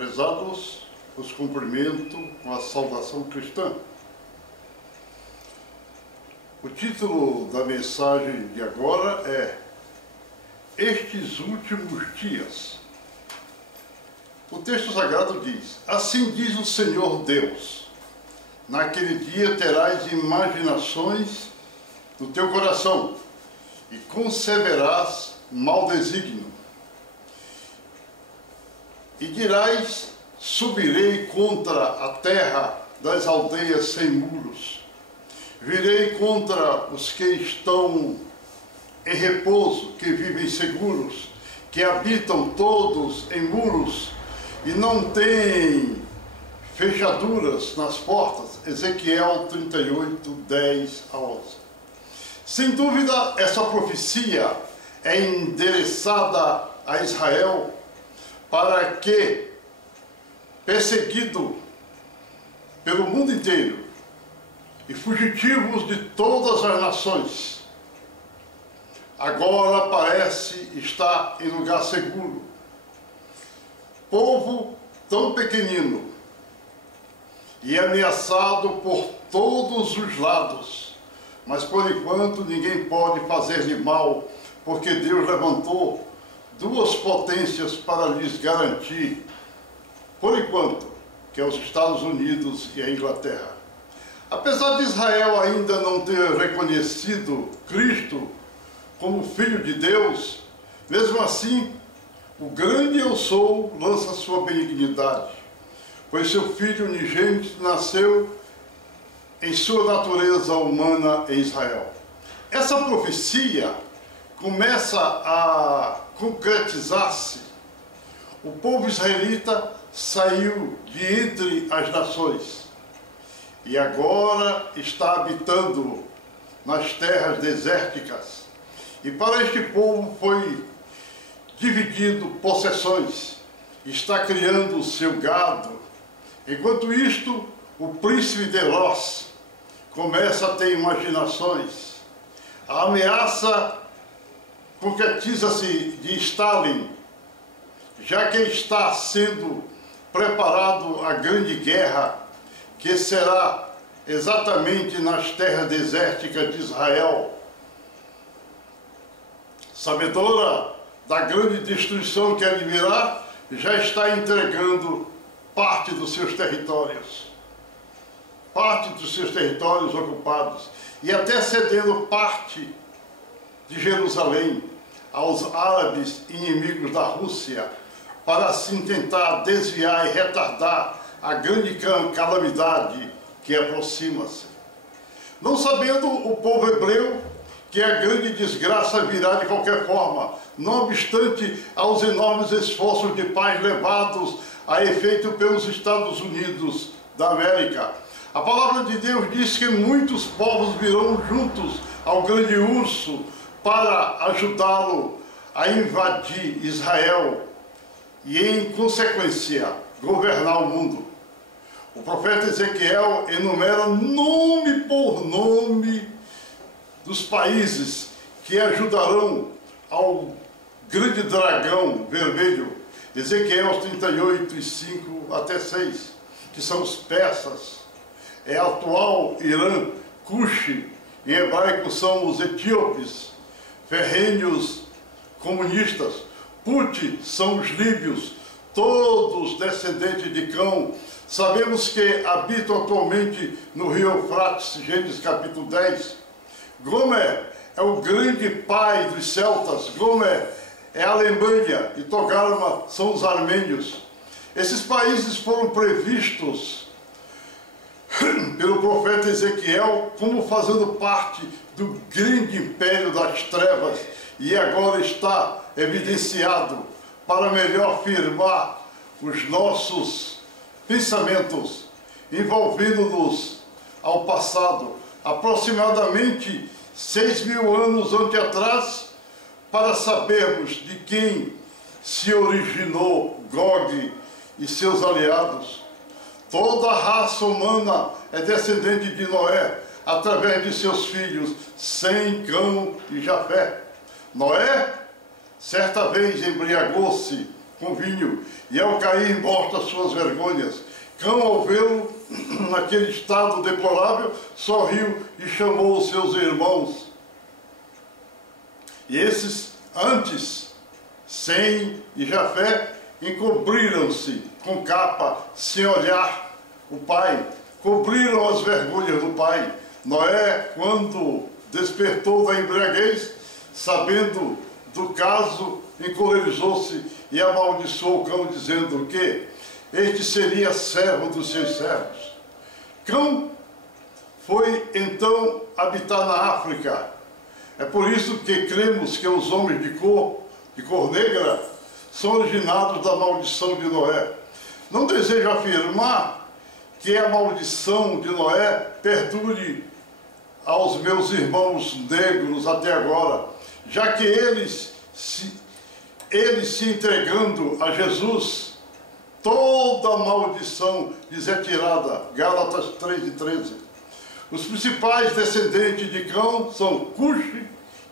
Prezados, os cumprimento com a saudação cristã. O título da mensagem de agora é Estes Últimos Dias. O texto sagrado diz: Assim diz o Senhor Deus, naquele dia terás imaginações no teu coração e conceberás mau desígnio. E dirás: subirei contra a terra das aldeias sem muros. Virei contra os que estão em repouso, que vivem seguros, que habitam todos em muros e não têm fechaduras nas portas. Ezequiel 38, 10 a 11. Sem dúvida, essa profecia é endereçada a Israel para que, perseguido pelo mundo inteiro e fugitivos de todas as nações, agora parece estar em lugar seguro. Povo tão pequenino e ameaçado por todos os lados, mas por enquanto ninguém pode fazer-lhe mal, porque Deus levantou duas potências para lhes garantir, por enquanto, que é os Estados Unidos e a Inglaterra. Apesar de Israel ainda não ter reconhecido Cristo como Filho de Deus, mesmo assim, o grande Eu Sou lança sua benignidade, pois seu Filho unigênito nasceu em sua natureza humana em Israel. Essa profecia começa a concretizar-se. O povo israelita saiu de entre as nações e agora está habitando nas terras desérticas. E para este povo foi dividido possessões, está criando o seu gado. Enquanto isto, o príncipe de Elos começa a ter imaginações. A ameaça concretiza-se de Stalin, já que está sendo preparado a grande guerra, que será exatamente nas terras desérticas de Israel. Sabedora da grande destruição que ali virá, já está entregando parte dos seus territórios ocupados, e até cedendo parte de Jerusalém aos árabes inimigos da Rússia, para assim tentar desviar e retardar a grande calamidade que aproxima-se. Não sabendo o povo hebreu que a grande desgraça virá de qualquer forma, não obstante aos enormes esforços de paz levados a efeito pelos Estados Unidos da América. A palavra de Deus diz que muitos povos virão juntos ao grande urso para ajudá-lo a invadir Israel e, em consequência, governar o mundo. O profeta Ezequiel enumera nome por nome dos países que ajudarão ao grande dragão vermelho. Ezequiel 38, 5 até 6, que são os persas, é atual Irã, Cuxi, em hebraico são os etíopes, ferrenhos comunistas, Puti são os líbios, todos descendentes de Cão. Sabemos que habitam atualmente no rio Eufrates, Gênesis capítulo 10. Gomer é o grande pai dos celtas, Gomer é a Alemanha e Togarma são os armênios. Esses países foram previstos pelo profeta Ezequiel como fazendo parte do grande império das trevas, e agora está evidenciado para melhor firmar os nossos pensamentos, envolvendo-nos ao passado, aproximadamente 6.000 anos atrás, para sabermos de quem se originou Gog e seus aliados. Toda a raça humana é descendente de Noé, através de seus filhos, Sem, Cão e Jafé. Noé, certa vez, embriagou-se com vinho, e ao cair mostra suas vergonhas. Cão, ao vê-lo naquele estado deplorável, sorriu e chamou os seus irmãos. E esses, antes, Sem e Jafé, encobriram-se com capa, sem olhar o pai, cobriram as vergonhas do pai. Noé, quando despertou da embriaguez, sabendo do caso, encolerizou-se e amaldiçoou o cão, dizendo que este seria servo dos seus servos. Cão foi então habitar na África. É por isso que cremos que os homens de cor negra, são originados da maldição de Noé. Não desejo afirmar que a maldição de Noé perdure aos meus irmãos negros até agora, já que eles se entregando a Jesus, toda maldição lhes é tirada. Gálatas 3:13. Os principais descendentes de Cão são Cuxi,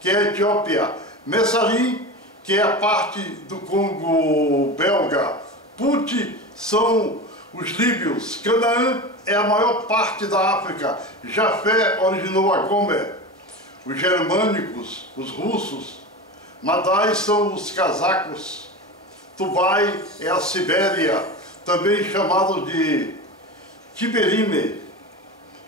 que é a Etiópia, Messalim, que é a parte do Congo belga, Puti são os líbios, Canaã é a maior parte da África, Jafé originou a Gomer, os germânicos, os russos, Madai são os casacos, Tubai é a Sibéria, também chamado de Tiberine,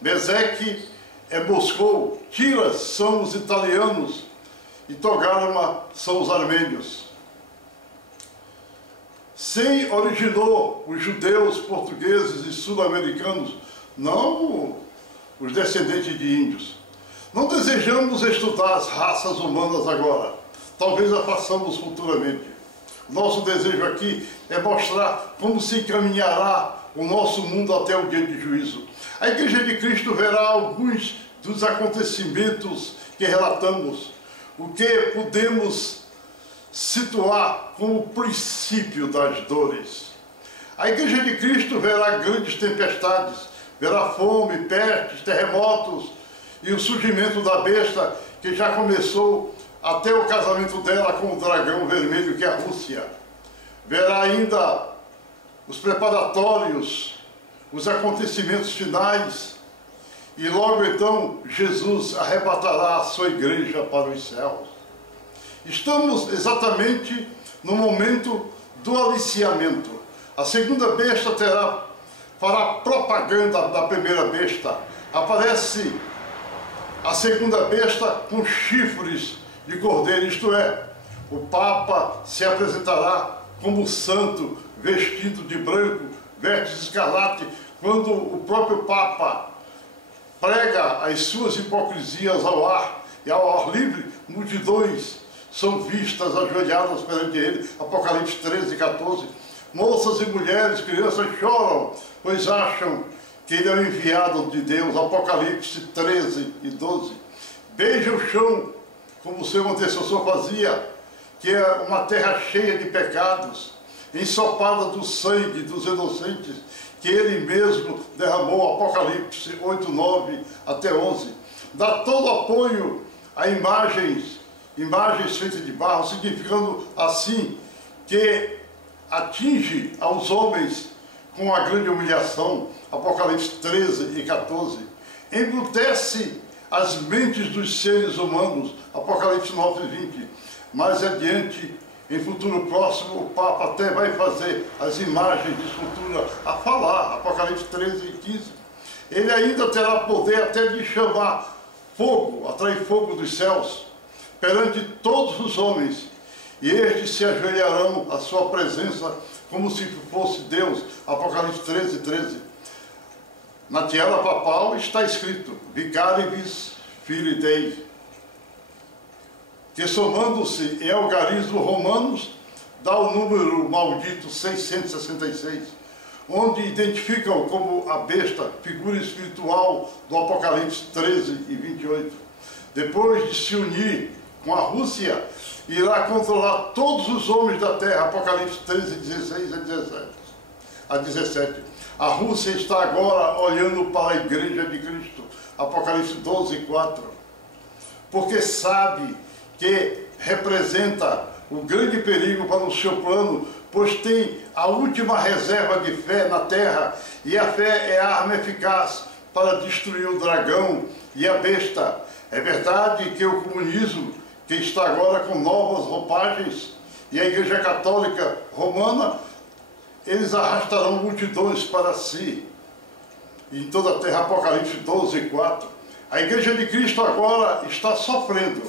Bezeque é Moscou, Tiras são os italianos e Togarma são os armênios. Sem originou os judeus, portugueses e sul-americanos, não os descendentes de índios. Não desejamos estudar as raças humanas agora, talvez a façamos futuramente. Nosso desejo aqui é mostrar como se encaminhará o nosso mundo até o dia de juízo. A Igreja de Cristo verá alguns dos acontecimentos que relatamos, o que podemos situar como o princípio das dores. A Igreja de Cristo verá grandes tempestades, verá fome, pestes, terremotos e o surgimento da besta que já começou até o casamento dela com o dragão vermelho que é a Rússia. Verá ainda os preparatórios, os acontecimentos finais, e logo então Jesus arrebatará a sua igreja para os céus. Estamos exatamente no momento do aliciamento. A segunda besta fará propaganda da primeira besta. Aparece a segunda besta com chifres de cordeiro, isto é, o Papa se apresentará como santo, vestido de branco, vestes escarlate, quando o próprio Papa prega as suas hipocrisias ao ar, e ao ar livre, multidões são vistas ajoelhadas perante ele. Apocalipse 13:14. Moças e mulheres, crianças choram, pois acham que ele é o enviado de Deus. Apocalipse 13:12. Beija o chão, como o seu antecessor fazia, que é uma terra cheia de pecados, ensopada do sangue dos inocentes, que ele mesmo derramou. Apocalipse 8:9 até 11. Dá todo apoio a imagens feitas de barro, significando assim que atinge aos homens com a grande humilhação. Apocalipse 13:14. Embrutece as mentes dos seres humanos. Apocalipse 9:20. Mais adiante, em futuro próximo, o Papa até vai fazer as imagens de escultura a falar. Apocalipse 13:15. Ele ainda terá poder até de chamar fogo, atrair fogo dos céus, perante todos os homens, e estes se ajoelharão à sua presença como se fosse Deus. Apocalipse 13:13. Na tiara papal está escrito Vicaribus Filii Dei, que somando-se em algarismo romanos, dá o número maldito 666, onde identificam como a besta, figura espiritual do Apocalipse 13:28. Depois de se unir com a Rússia, irá controlar todos os homens da terra. Apocalipse 13:16 a 17. A Rússia está agora olhando para a Igreja de Cristo. Apocalipse 12:4. Porque sabe que representa o grande perigo para o seu plano pois tem a última reserva de fé na terra, e a fé é a arma eficaz para destruir o dragão e a besta. É verdade que o comunismo, que está agora com novas roupagens, e a Igreja Católica Romana, eles arrastarão multidões para si. Em toda a terra, Apocalipse 12:4. A Igreja de Cristo agora está sofrendo,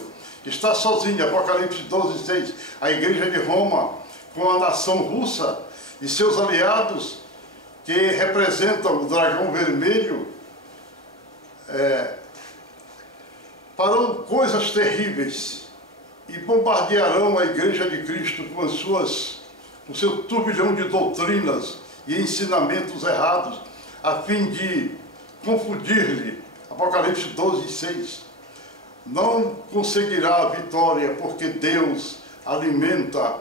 está sozinha, Apocalipse 12:6. A Igreja de Roma, com a nação russa e seus aliados, que representam o dragão vermelho, farão coisas terríveis e bombardearão a Igreja de Cristo com seu turbilhão de doutrinas e ensinamentos errados, a fim de confundir-lhe. Apocalipse 12:6. Não conseguirá a vitória, porque Deus alimenta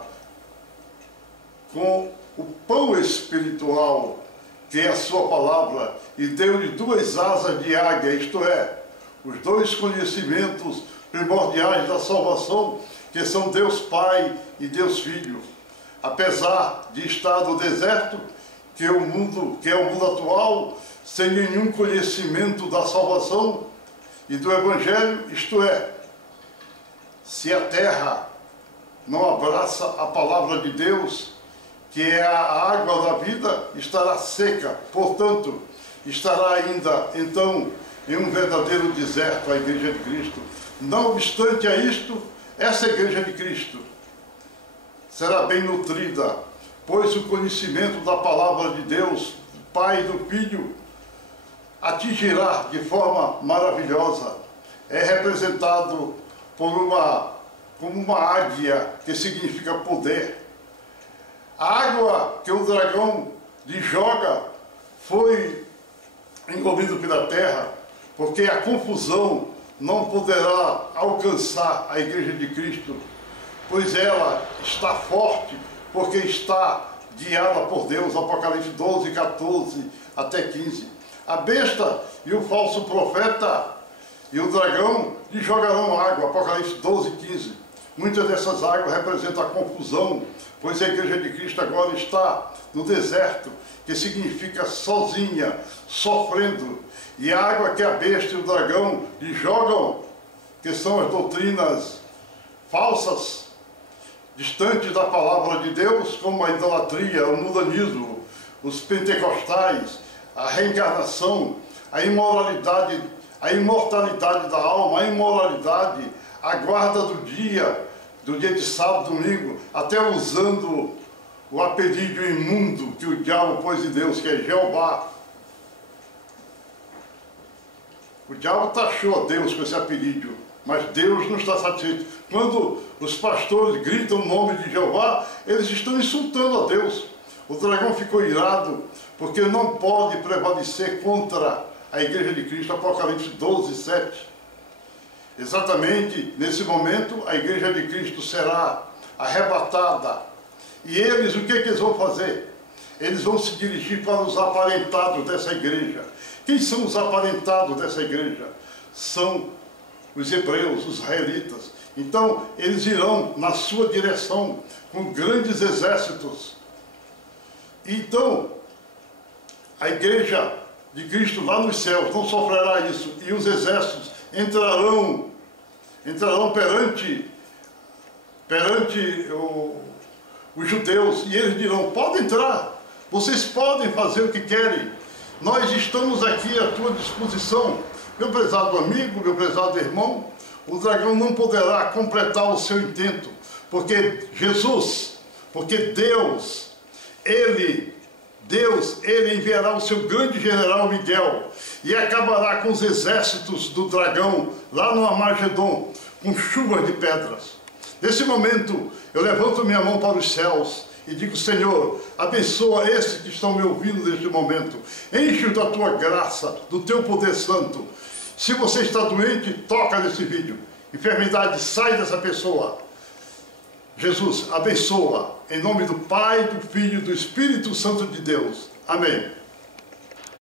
com o pão espiritual, que é a sua palavra, e deu-lhe 2 asas de águia, isto é, os 2 conhecimentos primordiais da salvação, que são Deus Pai e Deus Filho. Apesar de estar no deserto, que é o mundo atual, sem nenhum conhecimento da salvação e do Evangelho, isto é, se a terra não abraça a palavra de Deus, que é a água da vida, estará seca, portanto, estará ainda, então, em um verdadeiro deserto a Igreja de Cristo. Não obstante a isto, essa Igreja de Cristo será bem nutrida, pois o conhecimento da palavra de Deus, do Pai e do Filho, atingirá de forma maravilhosa. É representado como uma águia, que significa poder. A água que o dragão lhe joga foi engolido pela terra, porque a confusão não poderá alcançar a Igreja de Cristo, pois ela está forte, porque está guiada por Deus. Apocalipse 12:14 até 15. A besta e o falso profeta e o dragão lhe jogarão água. Apocalipse 12:15. Muitas dessas águas representam a confusão, pois a Igreja de Cristo agora está no deserto, que significa sozinha, sofrendo. E a água que a besta e o dragão lhe jogam, que são as doutrinas falsas, distantes da palavra de Deus, como a idolatria, o mundanismo, os pentecostais, a reencarnação, a imoralidade, a imortalidade da alma, a imoralidade, a guarda do dia de sábado, domingo, até usando o apelido imundo que o diabo pôs em Deus, que é Jeová. O diabo taxou a Deus com esse apelido, mas Deus não está satisfeito. Quando os pastores gritam o nome de Jeová, eles estão insultando a Deus. O dragão ficou irado, porque não pode prevalecer contra a Igreja de Cristo. Apocalipse 12:7. Exatamente nesse momento, a Igreja de Cristo será arrebatada. E eles, o que eles vão fazer? Eles vão se dirigir para os aparentados dessa igreja. Quem são os aparentados dessa igreja? São os hebreus, os israelitas. Então, eles irão na sua direção com grandes exércitos. Então, a Igreja de Cristo lá nos céus não sofrerá isso. E os exércitos entrarão perante os judeus, e eles dirão: pode entrar, vocês podem fazer o que querem, nós estamos aqui à tua disposição. Meu prezado amigo, meu prezado irmão, o dragão não poderá completar o seu intento, porque Deus, ele enviará o seu grande general Miguel e acabará com os exércitos do dragão lá no Armagedon, com chuvas de pedras. Nesse momento, eu levanto minha mão para os céus e digo: Senhor, abençoa esses que estão me ouvindo neste momento. Enche-o da tua graça, do teu poder santo. Se você está doente, toca nesse vídeo. Enfermidade, sai dessa pessoa. Jesus, abençoa, em nome do Pai, do Filho e do Espírito Santo de Deus. Amém.